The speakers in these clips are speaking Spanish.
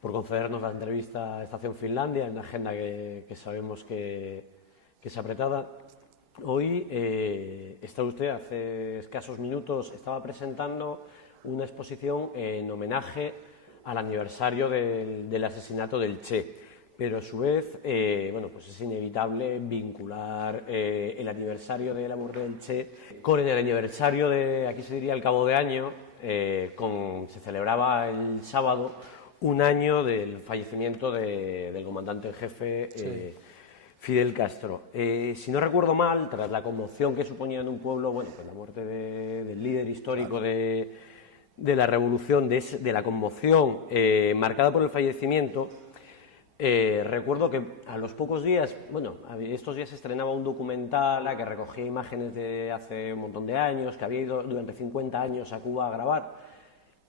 por concedernos la entrevista a Estación Finlandia, en una agenda que sabemos que es apretada. Hoy está usted, hace escasos minutos, estaba presentando una exposición en homenaje al aniversario del asesinato del Che, pero a su vez, bueno, pues es inevitable vincular el aniversario de la muerte del Che con el aniversario de, aquí se diría, el cabo de año, se celebraba el sábado un año del fallecimiento del comandante en jefe Fidel Castro. Si no recuerdo mal, tras la conmoción que suponía en un pueblo, bueno, pues la muerte del líder histórico de la revolución, de la conmoción marcada por el fallecimiento, recuerdo que a los pocos días, bueno, estos días se estrenaba un documental que recogía imágenes de hace un montón de años, que había ido durante 50 años a Cuba a grabar,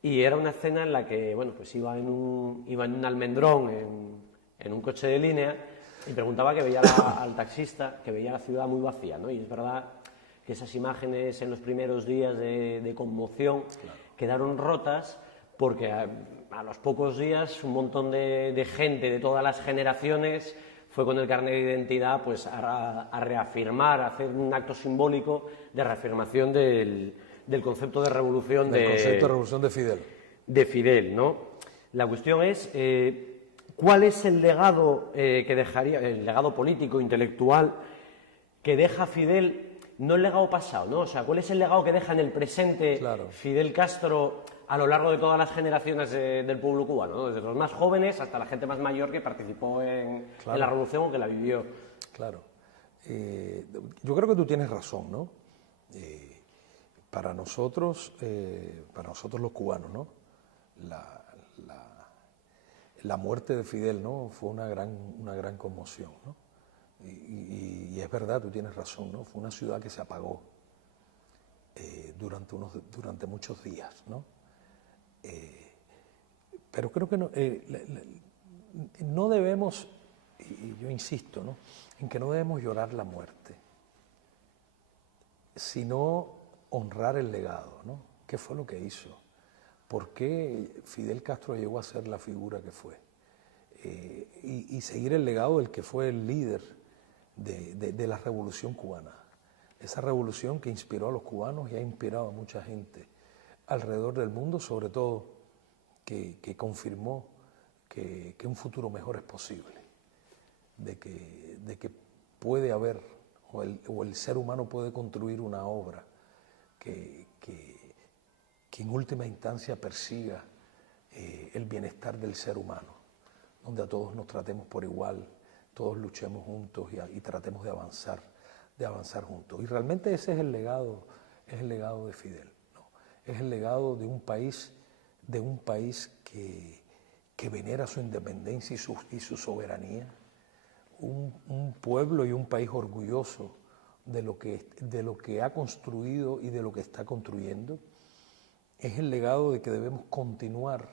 y era una escena en la que, bueno, pues iba en un almendrón, en un coche de línea, y preguntaba que veía al taxista, que veía la ciudad muy vacía, ¿no? Y es verdad que esas imágenes en los primeros días de conmoción quedaron rotas porque a los pocos días un montón de gente de todas las generaciones fue con el carnet de identidad pues a reafirmar, a hacer un acto simbólico de reafirmación del concepto de revolución del concepto de revolución de Fidel. De Fidel, ¿no? La cuestión es ¿cuál es el legado que dejaría, el legado político, intelectual que deja Fidel? No el legado pasado, ¿no? O sea, ¿cuál es el legado que deja en el presente Fidel Castro a lo largo de todas las generaciones del pueblo cubano, ¿no? Desde los más jóvenes hasta la gente más mayor que participó en la revolución o que la vivió? Claro. Yo creo que tú tienes razón, ¿no? Para nosotros los cubanos, ¿no? La muerte de Fidel, ¿no? Fue una gran conmoción, ¿no? Y es verdad, tú tienes razón, ¿no? Fue una ciudad que se apagó durante muchos días, ¿no? Pero creo que no debemos, y yo insisto, ¿no?, en que no debemos llorar la muerte, sino honrar el legado, ¿no? ¿Qué fue lo que hizo? ¿Por qué Fidel Castro llegó a ser la figura que fue? Y seguir el legado del que fue el líder de la revolución cubana. Esa revolución que inspiró a los cubanos y ha inspirado a mucha gente alrededor del mundo, sobre todo que confirmó que un futuro mejor es posible, de que puede haber, o el ser humano puede construir una obra que en última instancia persiga el bienestar del ser humano, donde a todos nos tratemos por igual, todos luchemos juntos y tratemos de avanzar juntos. Y realmente ese es el legado de Fidel, ¿no? Es el legado de un país que venera su independencia y su soberanía, un pueblo y un país orgulloso de lo que ha construido y de lo que está construyendo. Es el legado de que debemos continuar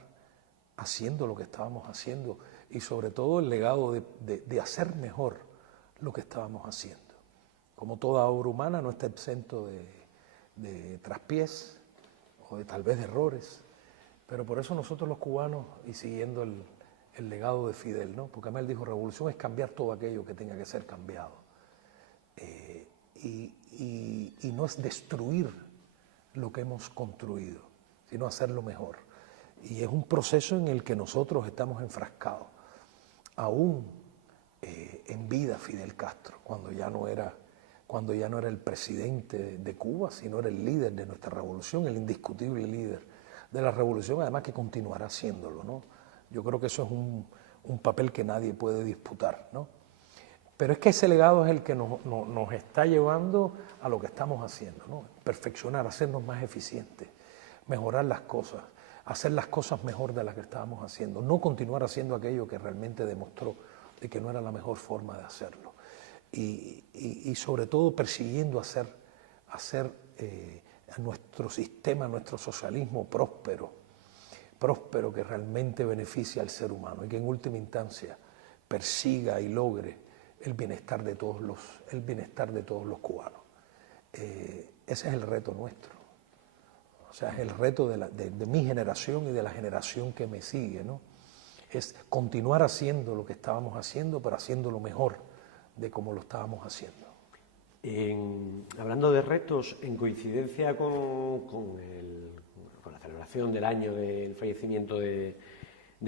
haciendo lo que estábamos haciendo y sobre todo el legado de hacer mejor lo que estábamos haciendo. Como toda obra humana no está exento de traspiés o de tal vez de errores, pero por eso nosotros los cubanos, y siguiendo el legado de Fidel, ¿no? Porque además él dijo, revolución es cambiar todo aquello que tenga que ser cambiado, y no es destruir lo que hemos construido, sino hacerlo mejor. Y es un proceso en el que nosotros estamos enfrascados, aún en vida Fidel Castro, cuando ya no era el presidente de Cuba, sino era el líder de nuestra revolución, el indiscutible líder de la revolución, además que continuará haciéndolo, ¿no? Yo creo que eso es un papel que nadie puede disputar, ¿no? Pero es que ese legado es el que nos está llevando a lo que estamos haciendo, ¿no? Perfeccionar, hacernos más eficientes, mejorar las cosas, hacer las cosas mejor de las que estábamos haciendo, no continuar haciendo aquello que realmente demostró de que no era la mejor forma de hacerlo. Y sobre todo persiguiendo hacer a nuestro sistema, a nuestro socialismo próspero que realmente beneficie al ser humano y que en última instancia persiga y logre el bienestar de todos los cubanos. Ese es el reto nuestro. O sea, es el reto de mi generación y de la generación que me sigue, ¿no? Es continuar haciendo lo que estábamos haciendo, pero haciéndolo mejor de como lo estábamos haciendo. Hablando de retos, en coincidencia con la celebración del año del fallecimiento de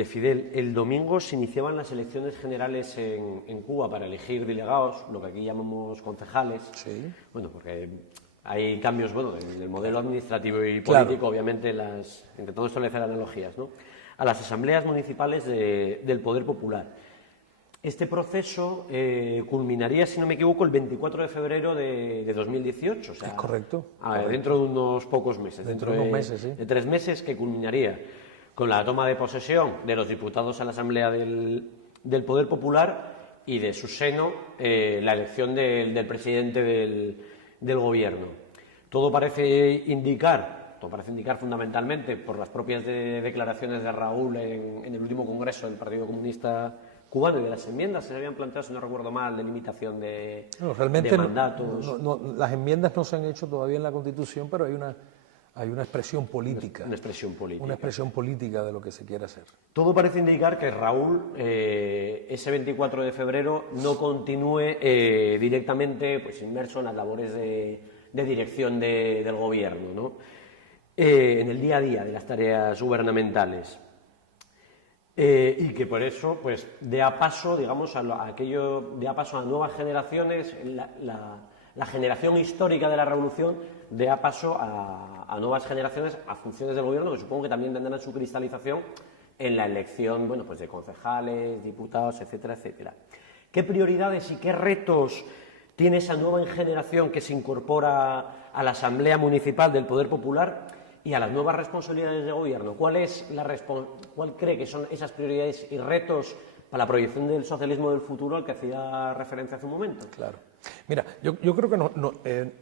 Fidel, el domingo se iniciaban las elecciones generales en Cuba para elegir delegados, lo que aquí llamamos concejales. Sí. Bueno, porque hay cambios, bueno, en el modelo administrativo y político, claro. Obviamente, intentando establecer analogías, ¿no?, a las asambleas municipales del Poder Popular. Este proceso culminaría, si no me equivoco, el 24 de febrero de 2018. O sea, es correcto. Dentro de unos pocos meses. Dentro de unos meses, sí. De 3 meses, que culminaría con la toma de posesión de los diputados a la Asamblea del Poder Popular y de su seno la elección del presidente del Gobierno. Todo parece indicar fundamentalmente por las propias declaraciones de Raúl en el último congreso del Partido Comunista Cubano y de las enmiendas que se habían planteado, si no recuerdo mal, de limitación de mandatos. Las enmiendas no se han hecho todavía en la Constitución, pero hay una expresión política. Una expresión política. Una expresión política de lo que se quiere hacer. Todo parece indicar que Raúl, ese 24 de febrero, no continúe directamente pues, inmerso en las labores de dirección del Gobierno, ¿no?, en el día a día de las tareas gubernamentales. Y que por eso pues dé a paso, digamos, a nuevas generaciones, la generación histórica de la revolución dé a paso a nuevas generaciones, a funciones del gobierno, que supongo que también tendrán su cristalización en la elección, bueno, pues de concejales, diputados, etcétera, etcétera. ¿Qué prioridades y qué retos tiene esa nueva generación que se incorpora a la Asamblea Municipal del Poder Popular y a las nuevas responsabilidades de gobierno? ¿Cuál cree que son esas prioridades y retos para la proyección del socialismo del futuro al que hacía referencia hace un momento? Claro. Mira, yo creo que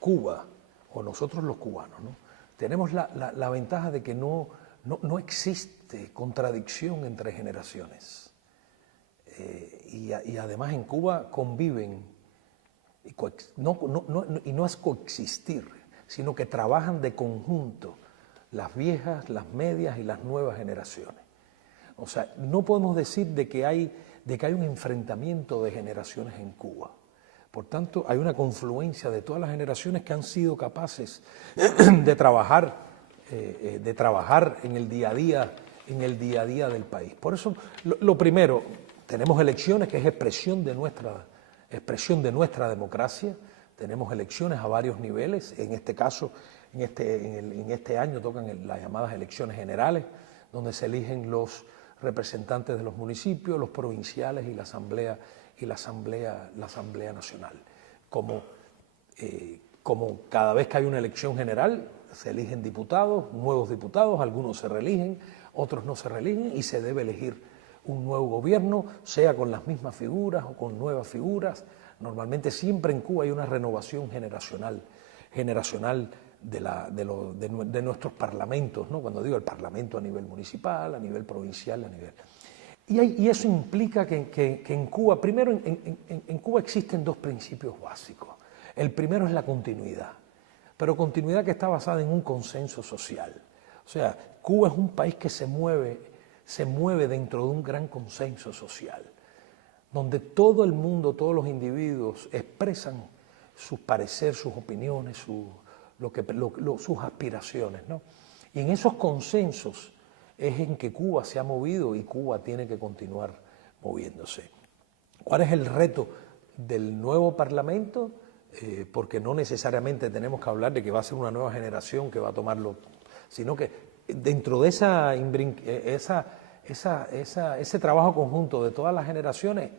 Cuba, o nosotros los cubanos, ¿no?, tenemos la ventaja de que no existe contradicción entre generaciones. Y además en Cuba conviven, y no es coexistir, sino que trabajan de conjunto las viejas, las medias y las nuevas generaciones. O sea, no podemos decir de que hay un enfrentamiento de generaciones en Cuba. Por tanto, hay una confluencia de todas las generaciones que han sido capaces de trabajar en el día a día del país. Por eso, lo primero, tenemos elecciones, que es expresión de nuestra democracia. Tenemos elecciones a varios niveles. En este caso, en este año tocan las llamadas elecciones generales, donde se eligen los representantes de los municipios, los provinciales y la Asamblea Nacional. Como cada vez que hay una elección general, se eligen diputados, nuevos diputados, algunos se reeligen, otros no se reeligen, y se debe elegir un nuevo gobierno, sea con las mismas figuras o con nuevas figuras. Normalmente siempre en Cuba hay una renovación generacional de nuestros parlamentos, ¿no? Cuando digo el parlamento a nivel municipal, a nivel provincial, Y eso implica que en Cuba, primero en Cuba existen dos principios básicos. El primero es la continuidad, pero continuidad que está basada en un consenso social. O sea, Cuba es un país que se mueve dentro de un gran consenso social, donde todo el mundo, todos los individuos expresan sus pareceres, sus opiniones, sus aspiraciones, ¿no? Y en esos consensos es en que Cuba se ha movido y Cuba tiene que continuar moviéndose. ¿Cuál es el reto del nuevo Parlamento? Porque no necesariamente tenemos que hablar de que va a ser una nueva generación que va a tomarlo, sino que dentro de ese trabajo conjunto de todas las generaciones,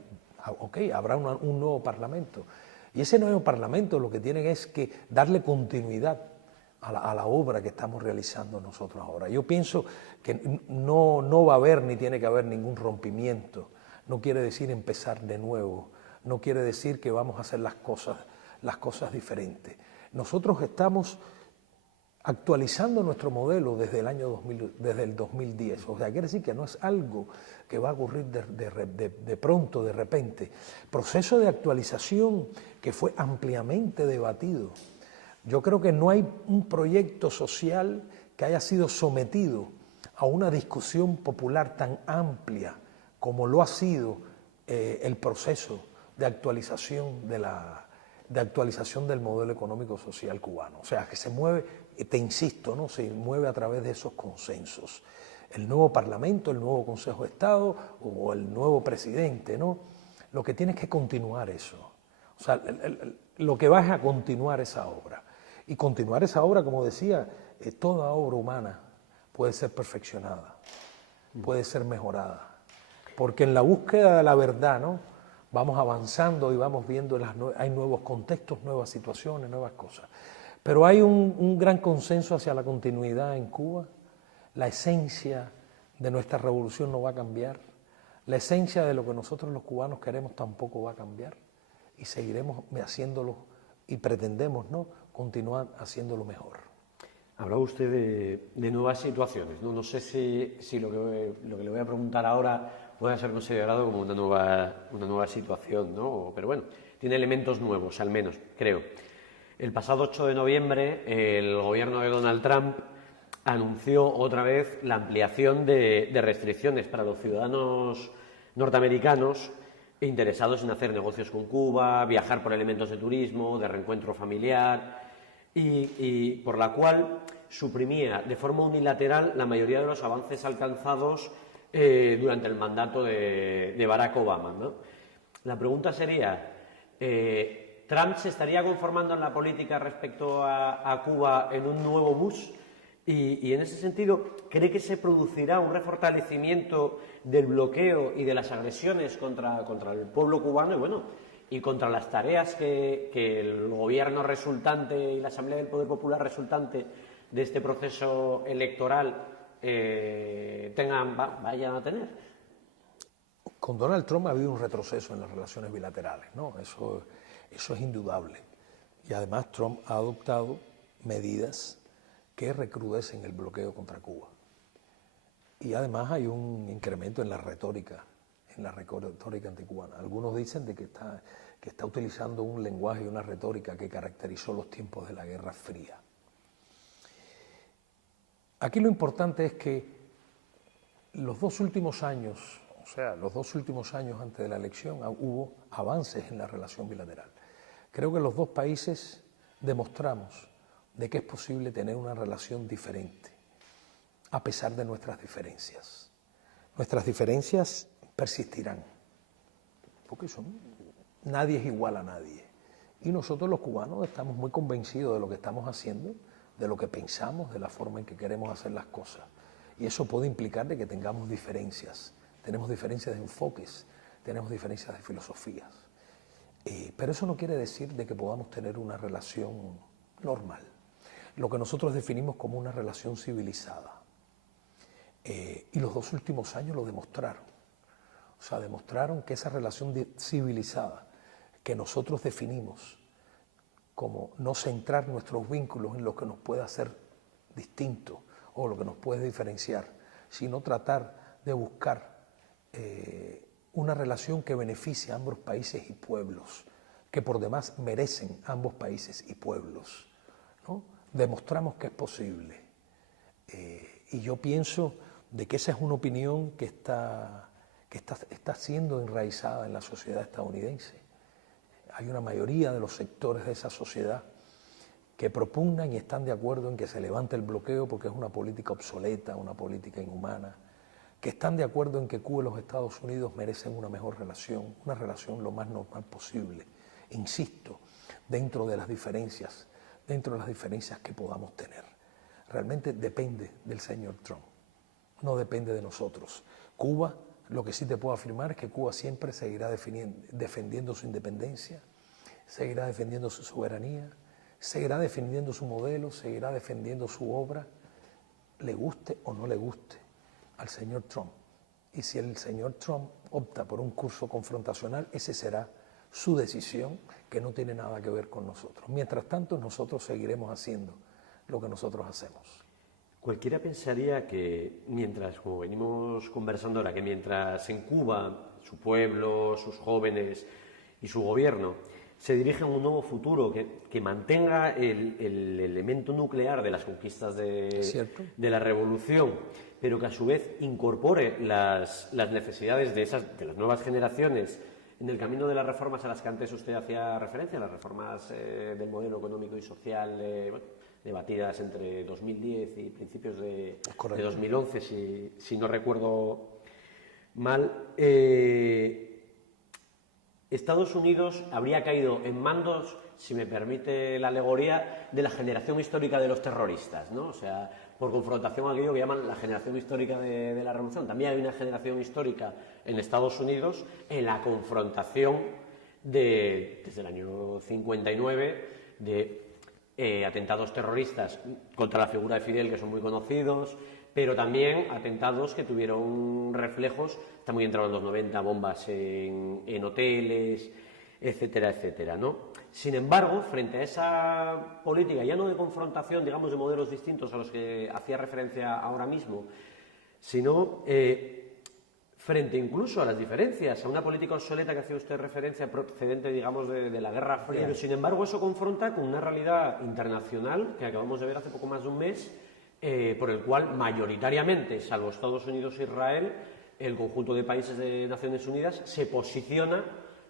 habrá un nuevo Parlamento. Y ese nuevo Parlamento lo que tiene es que darle continuidad a la obra que estamos realizando nosotros ahora. Yo pienso que no va a haber ni tiene que haber ningún rompimiento. No quiere decir empezar de nuevo, no quiere decir que vamos a hacer las cosas diferentes. Nosotros estamos actualizando nuestro modelo desde el 2010. O sea, quiere decir que no es algo que va a ocurrir de pronto, de repente. Proceso de actualización que fue ampliamente debatido Yo creo que no hay un proyecto social que haya sido sometido a una discusión popular tan amplia como lo ha sido el proceso de actualización del modelo económico social cubano. O sea, que se mueve, te insisto, ¿no? Se mueve a través de esos consensos. El nuevo Parlamento, el nuevo Consejo de Estado o el nuevo presidente, ¿no? Lo que tiene es que continuar eso. O sea, lo que va es a continuar esa obra. Y continuar esa obra, como decía, toda obra humana puede ser perfeccionada, puede ser mejorada. Porque en la búsqueda de la verdad, ¿no? Vamos avanzando y vamos viendo, hay nuevos contextos, nuevas situaciones, nuevas cosas. Pero hay un gran consenso hacia la continuidad en Cuba. La esencia de nuestra revolución no va a cambiar. La esencia de lo que nosotros los cubanos queremos tampoco va a cambiar. Y seguiremos haciéndolo y pretendemos, ¿no?, continuar haciéndolo mejor. Hablaba usted de nuevas situaciones, ¿no? No sé si lo que le voy a preguntar ahora puede ser considerado como una nueva situación, ¿no? Pero bueno, tiene elementos nuevos, al menos, creo. El pasado 8 de noviembre, el gobierno de Donald Trump anunció otra vez la ampliación de restricciones para los ciudadanos norteamericanos interesados en hacer negocios con Cuba, viajar por elementos de turismo, de reencuentro familiar, y por la cual suprimía de forma unilateral la mayoría de los avances alcanzados durante el mandato de Barack Obama, ¿no? La pregunta sería, ¿Trump se estaría conformando en la política respecto a Cuba en un nuevo Bush? Y en ese sentido, ¿cree que se producirá un refortalecimiento del bloqueo y de las agresiones contra el pueblo cubano y contra las tareas que el gobierno resultante y la Asamblea del Poder Popular resultante de este proceso electoral vayan a tener? Con Donald Trump ha habido un retroceso en las relaciones bilaterales, ¿no? Eso es indudable. Y además Trump ha adoptado medidas que recrudecen el bloqueo contra Cuba. Y además hay un incremento en la retórica anticubana. Algunos dicen de que está utilizando un lenguaje y una retórica que caracterizó los tiempos de la Guerra Fría. Aquí lo importante es que los dos últimos años antes de la elección, hubo avances en la relación bilateral. Creo que los dos países demostramos de que es posible tener una relación diferente, a pesar de nuestras diferencias. Nuestras diferencias persistirán, porque nadie es igual a nadie. Y nosotros los cubanos estamos muy convencidos de lo que estamos haciendo, de lo que pensamos, de la forma en que queremos hacer las cosas. Y eso puede implicar de que tengamos diferencias. Tenemos diferencias de enfoques, tenemos diferencias de filosofías. Pero eso no quiere decir de que podamos tener una relación normal. Lo que nosotros definimos como una relación civilizada. Y los dos últimos años lo demostraron. O sea, demostraron que esa relación civilizada que nosotros definimos como no centrar nuestros vínculos en lo que nos puede hacer distintos o lo que nos puede diferenciar, sino tratar de buscar una relación que beneficie a ambos países y pueblos, que por demás merecen ambos países y pueblos, ¿no? Demostramos que es posible. Y yo pienso de que esa es una opinión que está siendo enraizada en la sociedad estadounidense. Hay una mayoría de los sectores de esa sociedad que propugnan y están de acuerdo en que se levante el bloqueo porque es una política obsoleta, una política inhumana, que están de acuerdo en que Cuba y los Estados Unidos merecen una mejor relación, una relación lo más normal posible. Insisto, dentro de las diferencias que podamos tener. Realmente depende del señor Trump, no depende de nosotros. Cuba, lo que sí te puedo afirmar es que Cuba siempre seguirá defendiendo su independencia, seguirá defendiendo su soberanía, seguirá defendiendo su modelo, seguirá defendiendo su obra, le guste o no le guste al señor Trump. Y si el señor Trump opta por un curso confrontacional, ese será su decisión, que no tiene nada que ver con nosotros. Mientras tanto, nosotros seguiremos haciendo lo que nosotros hacemos. Cualquiera pensaría que mientras, como venimos conversando ahora, que mientras en Cuba su pueblo, sus jóvenes y su gobierno se dirige a un nuevo futuro que mantenga el elemento nuclear de las conquistas de la revolución, pero que a su vez incorpore las necesidades de las nuevas generaciones en el camino de las reformas a las que antes usted hacía referencia, las reformas del modelo económico y social debatidas entre 2010 y principios de 2011, si no recuerdo mal. Estados Unidos habría caído en mandos, si me permite la alegoría, de la generación histórica de los terroristas, ¿no? O sea, por confrontación a aquello que llaman la generación histórica de la revolución. También hay una generación histórica en Estados Unidos en la confrontación desde el año 59 de atentados terroristas contra la figura de Fidel, que son muy conocidos, pero también atentados que tuvieron reflejos, está muy entrado en los 90, bombas en hoteles, etcétera, etcétera, ¿no? Sin embargo, frente a esa política, ya no de confrontación, digamos, de modelos distintos a los que hacía referencia ahora mismo, sino frente incluso a las diferencias, a una política obsoleta que hacía usted referencia, procedente, digamos, de la Guerra Fría. Pero, sin embargo, eso confronta con una realidad internacional que acabamos de ver hace poco más de un mes, por el cual mayoritariamente, salvo Estados Unidos e Israel, el conjunto de países de Naciones Unidas se posiciona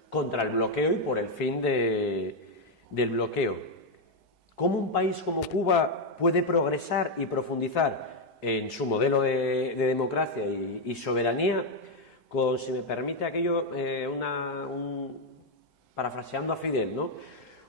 contra el bloqueo y por el fin del bloqueo. ¿Cómo un país como Cuba puede progresar y profundizar en su modelo de democracia y soberanía con, si me permite aquello, parafraseando a Fidel, ¿no?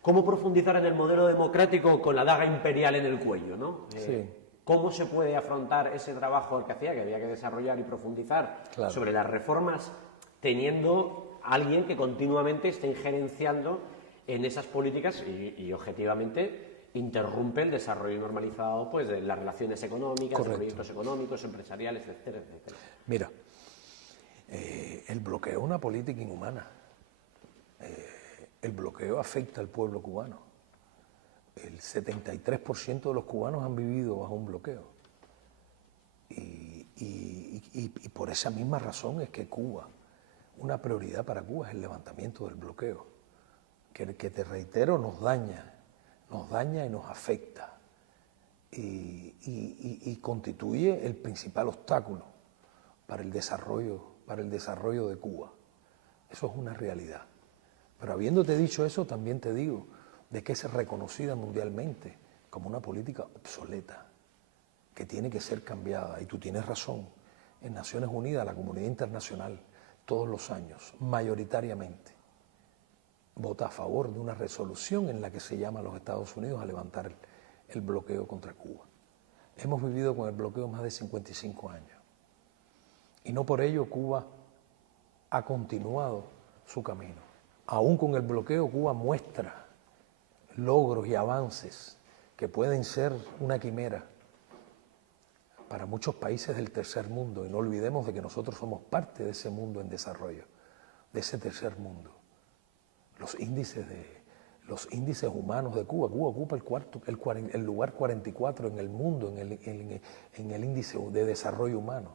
¿Cómo profundizar en el modelo democrático con la daga imperial en el cuello, ¿no? Sí. ¿Cómo se puede afrontar ese trabajo que hacía, que había que desarrollar y profundizar sobre las reformas, teniendo a alguien que continuamente esté injerenciando en esas políticas y objetivamente interrumpe el desarrollo normalizado, pues, de las relaciones económicas, de proyectos económicos, empresariales, etcétera, etcétera? Mira, el bloqueo es una política inhumana. El bloqueo afecta al pueblo cubano. El 73% de los cubanos han vivido bajo un bloqueo. Y por esa misma razón es que Cuba, una prioridad para Cuba es el levantamiento del bloqueo, que te reitero, nos daña y nos afecta. Y constituye el principal obstáculo para el desarrollo de Cuba. Eso es una realidad. Pero habiéndote dicho eso, también te digo de que es reconocida mundialmente como una política obsoleta, que tiene que ser cambiada. Y tú tienes razón, en Naciones Unidas, la comunidad internacional, todos los años, mayoritariamente, vota a favor de una resolución en la que se llama a los Estados Unidos a levantar el bloqueo contra Cuba. Hemos vivido con el bloqueo más de 55 años. Y no por ello Cuba ha continuado su camino. Aún con el bloqueo, Cuba muestra logros y avances que pueden ser una quimera para muchos países del tercer mundo, y no olvidemos de que nosotros somos parte de ese mundo en desarrollo, de ese tercer mundo. Los índices humanos de Cuba ocupa el lugar 44 en el mundo en el índice de desarrollo humano.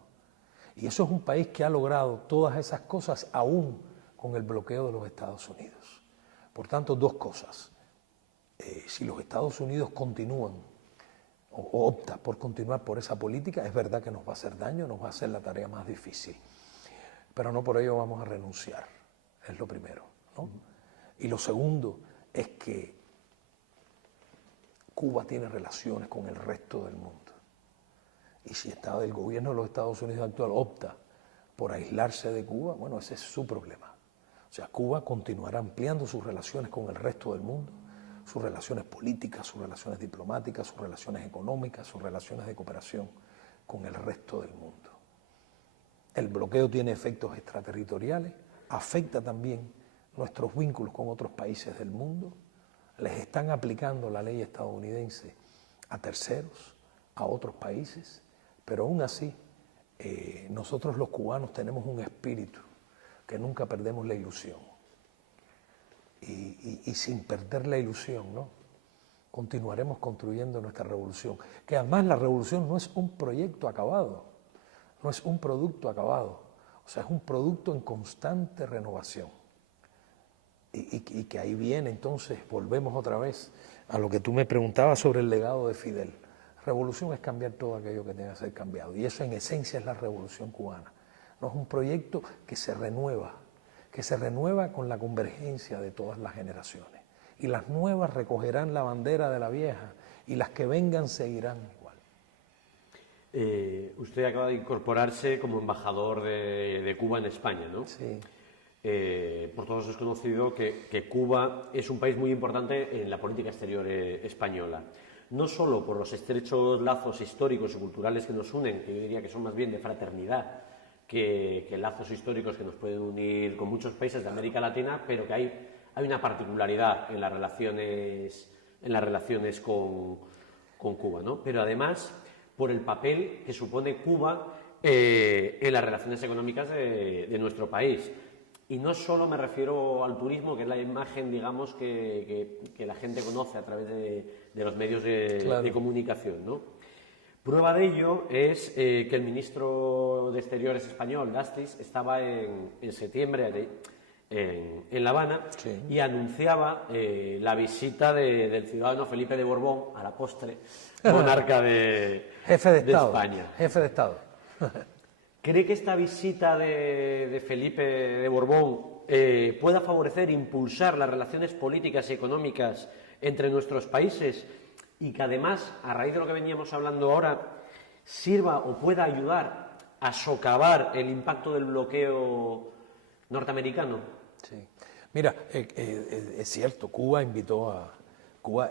Y eso es un país que ha logrado todas esas cosas aún con el bloqueo de los Estados Unidos. Por tanto, dos cosas. Si los Estados Unidos continúan o opta por continuar por esa política, es verdad que nos va a hacer daño, nos va a hacer la tarea más difícil. Pero no por ello vamos a renunciar, es lo primero, ¿no? Y lo segundo es que Cuba tiene relaciones con el resto del mundo. Y si el gobierno de los Estados Unidos actual opta por aislarse de Cuba, bueno, ese es su problema. O sea, Cuba continuará ampliando sus relaciones con el resto del mundo, sus relaciones políticas, sus relaciones diplomáticas, sus relaciones económicas, sus relaciones de cooperación con el resto del mundo. El bloqueo tiene efectos extraterritoriales, afecta también nuestros vínculos con otros países del mundo, les están aplicando la ley estadounidense a terceros, a otros países, pero aún así nosotros los cubanos tenemos un espíritu que nunca perdemos la ilusión. Y sin perder la ilusión, ¿no?, continuaremos construyendo nuestra revolución, que además la revolución no es un proyecto acabado, no es un producto acabado, o sea, es un producto en constante renovación. y que ahí viene, entonces, volvemos otra vez a lo que tú me preguntabas sobre el legado de Fidel. Revolución es cambiar todo aquello que tenga que ser cambiado, y eso en esencia es la revolución cubana. No es un proyecto que se renueva con la convergencia de todas las generaciones. Y las nuevas recogerán la bandera de la vieja, y las que vengan seguirán igual. Usted acaba de incorporarse como embajador de Cuba en España, ¿no? Sí. Por todos es conocido que Cuba es un país muy importante en la política exterior española. No solo por los estrechos lazos históricos y culturales que nos unen, que yo diría que son más bien de fraternidad, que lazos históricos que nos pueden unir con muchos países de América Latina, pero que hay una particularidad en las relaciones con Cuba, ¿no? Pero además por el papel que supone Cuba en las relaciones económicas de nuestro país. Y no solo me refiero al turismo, que es la imagen, digamos, que la gente conoce a través de los medios de comunicación, ¿no? Prueba de ello es que el ministro de Exteriores español, Dastis, estaba en septiembre en La Habana, sí, y anunciaba la visita del ciudadano Felipe de Borbón, a la postre, monarca Jefe de Estado, España. Jefe de Estado. ¿Cree que esta visita de Felipe de Borbón pueda favorecer, impulsar las relaciones políticas y económicas entre nuestros países y que además, a raíz de lo que veníamos hablando ahora, sirva o pueda ayudar a socavar el impacto del bloqueo norteamericano? Sí. Mira, es cierto, Cuba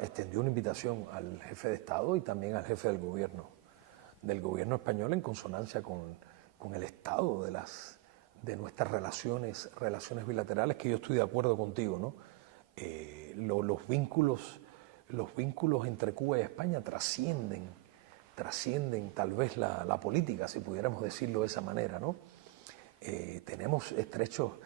extendió una invitación al jefe de Estado y también al jefe del gobierno español, en consonancia con el estado de nuestras relaciones bilaterales, que yo estoy de acuerdo contigo, ¿no? Los vínculos entre Cuba y España trascienden tal vez la política, si pudiéramos decirlo de esa manera, ¿no? Tenemos estrechos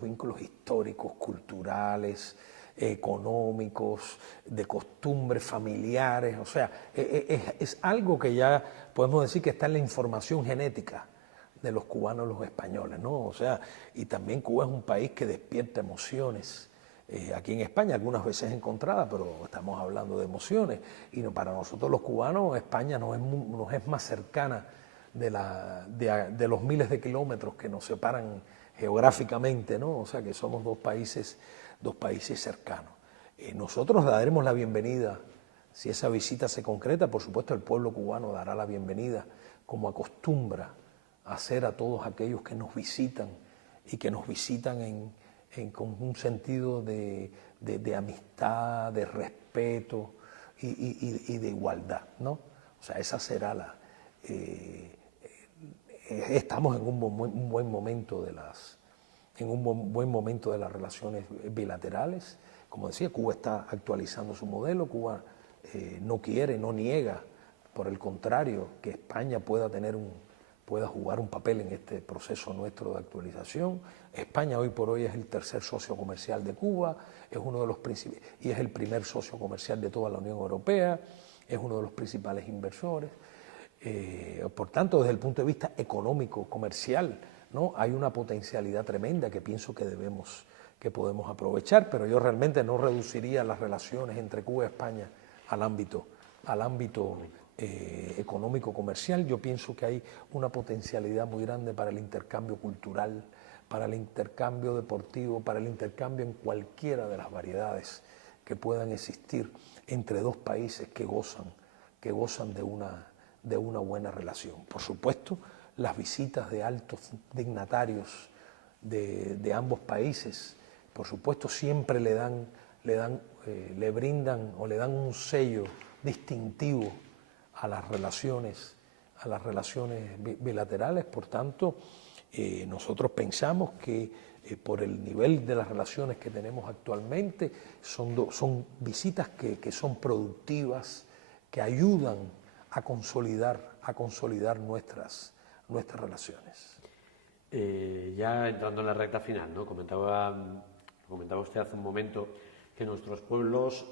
vínculos históricos, culturales, económicos, de costumbres familiares, o sea, es algo que ya podemos decir que está en la información genética de los cubanos y los españoles, ¿no? O sea, y también Cuba es un país que despierta emociones. Aquí en España algunas veces encontradas, pero estamos hablando de emociones, y no, para nosotros los cubanos España nos es más cercana de los miles de kilómetros que nos separan geográficamente, ¿no? O sea que somos dos países cercanos. Nosotros daremos la bienvenida, si esa visita se concreta, por supuesto el pueblo cubano dará la bienvenida, como acostumbra a hacer a todos aquellos que nos visitan, y que nos visitan con un sentido de amistad, de respeto y de igualdad, ¿no? O sea, esa será estamos en un buen momento de las relaciones bilaterales. Como decía, Cuba está actualizando su modelo. Cuba no niega, por el contrario, que España pueda jugar un papel en este proceso nuestro de actualización. España hoy por hoy es el tercer socio comercial de Cuba, es uno de los y es el primer socio comercial de toda la Unión Europea, es uno de los principales inversores. Por tanto, desde el punto de vista económico, comercial, ¿no? Hay una potencialidad tremenda que pienso que podemos aprovechar, pero yo realmente no reduciría las relaciones entre Cuba y España al ámbito económico-comercial. Yo pienso que hay una potencialidad muy grande para el intercambio cultural, para el intercambio deportivo, para el intercambio en cualquiera de las variedades que puedan existir entre dos países que gozan de una buena relación. Por supuesto, las visitas de altos dignatarios de ambos países, por supuesto, siempre le brindan o le dan un sello distintivo a las relaciones bilaterales. Por tanto, nosotros pensamos que por el nivel de las relaciones que tenemos actualmente, son visitas que son productivas, que ayudan a consolidar nuestras relaciones. Ya entrando en la recta final, ¿no? Comentaba usted hace un momento que nuestros pueblos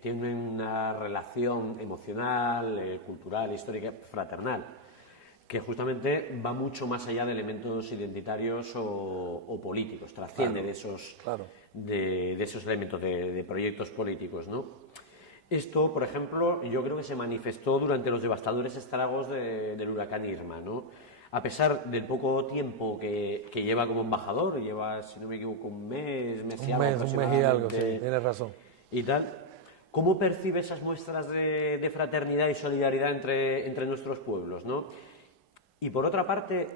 tienen una relación emocional, cultural, histórica, fraternal. que justamente va mucho más allá de elementos identitarios o políticos, trasciende de esos elementos de proyectos políticos, ¿no? Esto, por ejemplo, yo creo que se manifestó durante los devastadores estragos del huracán Irma, ¿no? A pesar del poco tiempo que lleva como embajador, lleva, si no me equivoco, un mes y algo aproximadamente. Un mes y algo, sí, tienes razón. Y tal. ¿Cómo percibe esas muestras de fraternidad y solidaridad entre nuestros pueblos, ¿no? Y por otra parte,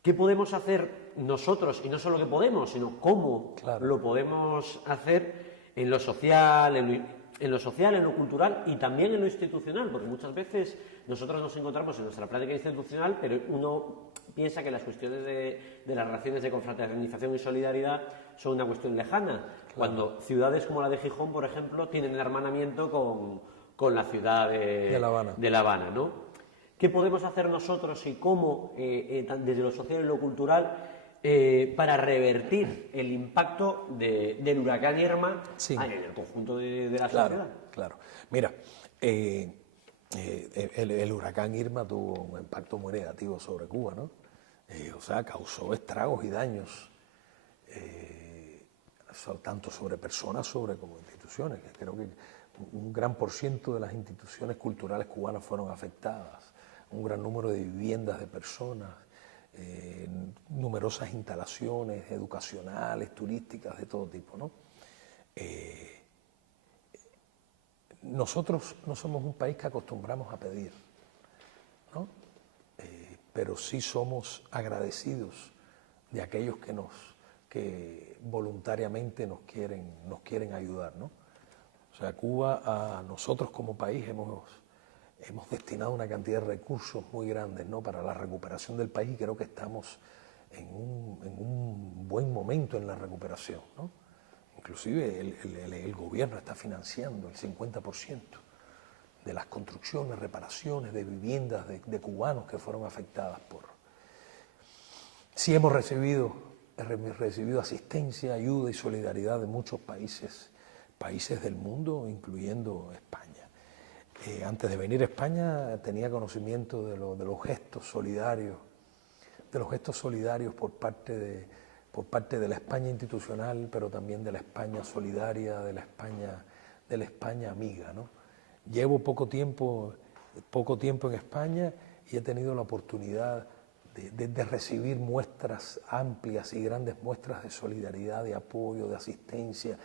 ¿qué podemos hacer nosotros? Y no solo que podemos, sino cómo lo podemos hacer en lo social, en lo cultural y también en lo institucional, porque muchas veces nosotros nos encontramos en nuestra práctica institucional, pero uno piensa que las cuestiones de las relaciones de confraternización y solidaridad son una cuestión lejana, cuando ciudades como la de Gijón, por ejemplo, tienen el hermanamiento con la ciudad de La Habana, ¿no? ¿Qué podemos hacer nosotros y cómo, desde lo social y lo cultural, para revertir el impacto del huracán Irma en el conjunto de la sociedad? Claro. Mira, el huracán Irma tuvo un impacto muy negativo sobre Cuba, ¿no? O sea, causó estragos y daños, tanto sobre personas como instituciones. Creo que un gran % de las instituciones culturales cubanas fueron afectadas, un gran número de viviendas de personas, numerosas instalaciones educacionales, turísticas, de todo tipo, ¿no? Nosotros no somos un país que acostumbramos a pedir, ¿no? Pero sí somos agradecidos de aquellos que voluntariamente nos quieren ayudar, ¿no? O sea, Cuba, a nosotros como país hemos destinado una cantidad de recursos muy grandes, ¿no?, para la recuperación del país, y creo que estamos en un buen momento en la recuperación, ¿no? Inclusive el gobierno está financiando el 50% de las construcciones, reparaciones de viviendas de cubanos que fueron afectadas por... Sí hemos recibido asistencia, ayuda y solidaridad de muchos países del mundo, incluyendo España. Antes de venir a España tenía conocimiento de los gestos solidarios, por parte de la España institucional, pero también de la España solidaria, de la España amiga, ¿no? Llevo poco tiempo en España y he tenido la oportunidad de recibir muestras amplias y grandes muestras de solidaridad, de apoyo, de asistencia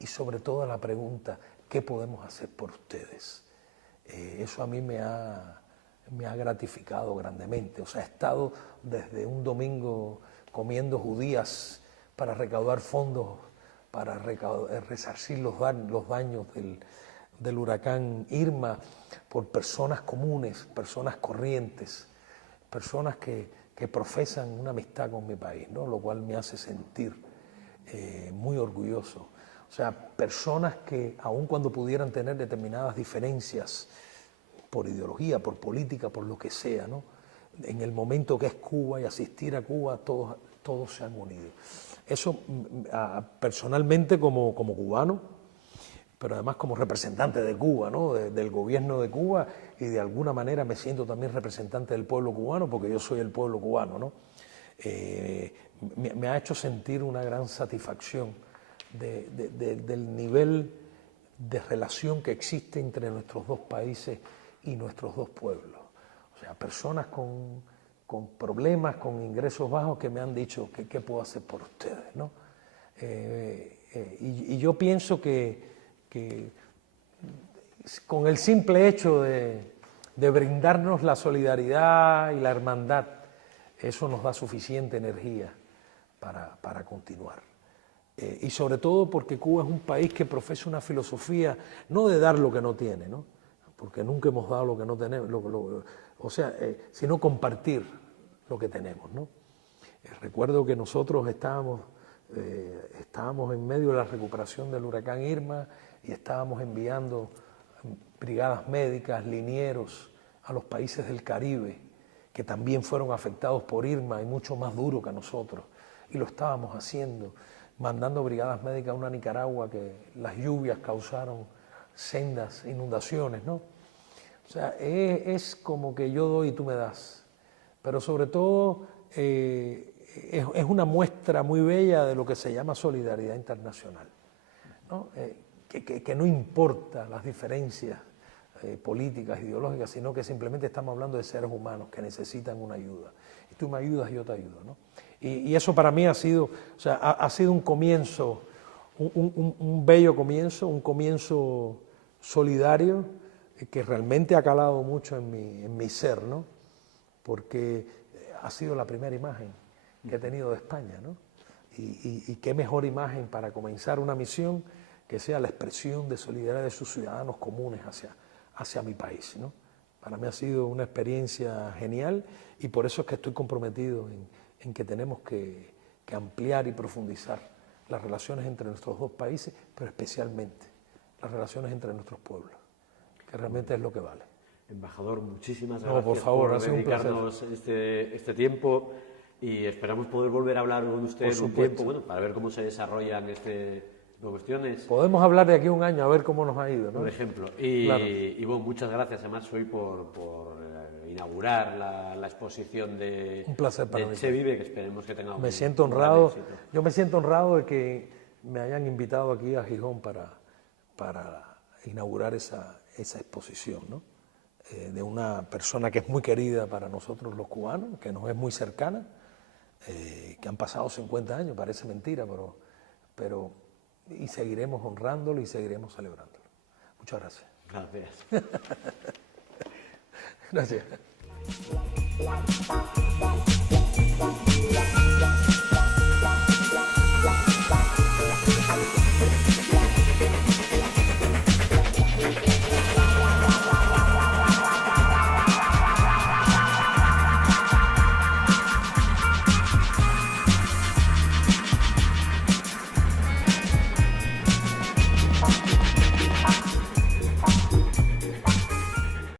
y sobre todo la pregunta: ¿qué podemos hacer por ustedes? Eso a mí me ha gratificado grandemente. O sea, he estado desde un domingo comiendo judías para recaudar fondos, para resarcir los daños del huracán Irma, por personas comunes, personas corrientes, personas que profesan una amistad con mi país, ¿no? Lo cual me hace sentir muy orgulloso. O sea, personas que, aun cuando pudieran tener determinadas diferencias por ideología, por política, por lo que sea, ¿no?, en el momento que es Cuba y asistir a Cuba, todos se han unido. Eso, personalmente, como cubano, pero además como representante de Cuba, ¿no?, del gobierno de Cuba, y de alguna manera me siento también representante del pueblo cubano, porque yo soy el pueblo cubano, ¿no? Me ha hecho sentir una gran satisfacción del nivel de relación que existe entre nuestros dos países y nuestros dos pueblos. O sea, personas con problemas, con ingresos bajos, que me han dicho que qué puedo hacer por ustedes, ¿no? Y yo pienso que con el simple hecho de brindarnos la solidaridad y la hermandad, eso nos da suficiente energía para continuar. Y sobre todo porque Cuba es un país que profesa una filosofía no de dar lo que no tiene, ¿no?, porque nunca hemos dado lo que no tenemos, sino compartir lo que tenemos, ¿no? Recuerdo que nosotros estábamos en medio de la recuperación del huracán Irma y estábamos enviando brigadas médicas, linieros a los países del Caribe, que también fueron afectados por Irma y mucho más duro que nosotros, y lo estábamos haciendo, mandando brigadas médicas a una Nicaragua que las lluvias causaron sendas inundaciones, ¿no? O sea, es como que yo doy y tú me das. Pero sobre todo es una muestra muy bella de lo que se llama solidaridad internacional, ¿no? Que no importa las diferencias políticas, ideológicas, sino que simplemente estamos hablando de seres humanos que necesitan una ayuda. Y tú me ayudas y yo te ayudo, ¿no? Y eso para mí ha sido, o sea, ha sido un comienzo, un bello comienzo, un comienzo solidario que realmente ha calado mucho en mi ser, ¿no? Porque ha sido la primera imagen que he tenido de España, ¿no? Y qué mejor imagen para comenzar una misión que sea la expresión de solidaridad de sus ciudadanos comunes hacia mi país, ¿no? Para mí ha sido una experiencia genial y por eso es que estoy comprometido en que tenemos que ampliar y profundizar las relaciones entre nuestros dos países, pero especialmente las relaciones entre nuestros pueblos, que realmente es lo que vale. Embajador, muchísimas gracias por favor, por ha sido un dedicarnos este tiempo y esperamos poder volver a hablar con usted en un tiempo, bueno, para ver cómo se desarrollan este tipo de cuestiones. Podemos hablar de aquí a un año a ver cómo nos ha ido, ¿no? Por ejemplo. Y, claro. Y bueno, muchas gracias además hoy por inaugurar la exposición de un placer para mí. Che Vive, que esperemos que tenga me siento honrado. Yo me siento honrado de que me hayan invitado aquí a Gijón para inaugurar esa exposición, ¿no? De una persona que es muy querida para nosotros los cubanos, que nos es muy cercana, que han pasado 50 años, parece mentira, pero y seguiremos honrándolo y seguiremos celebrándolo. Muchas gracias. Gracias. Gracias.